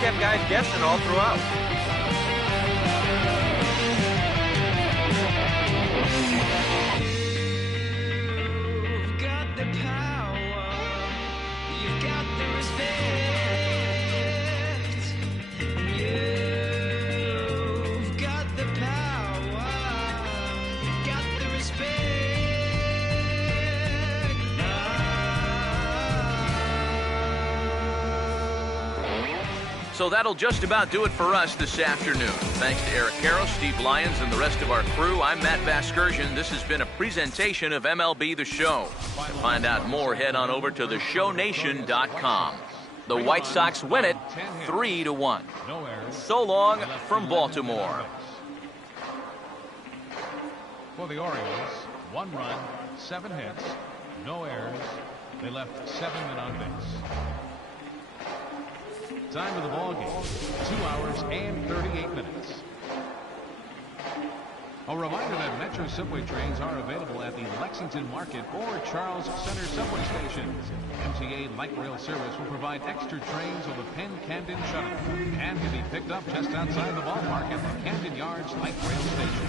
kept guys guessing all throughout. You've got the power. You've got the respect. You've got the power. You've got the respect. So that'll just about do it for us this afternoon. Thanks to Eric Caro, Steve Lyons, and the rest of our crew. I'm Matt Vasgersian. This has been a presentation of MLB The Show. To find out more, head on over to theshownation.com. The White Sox win it 3-1. So long from Baltimore. For the Orioles, 1 run, 7 hits, no errors. They left 7 men on base. Time of the ball game, 2 hours and 38 minutes. A reminder that Metro subway trains are available at the Lexington Market or Charles Center subway stations. MTA Light Rail Service will provide extra trains on the Penn Camden Shuttle and can be picked up just outside the ballpark at the Camden Yards Light Rail Station.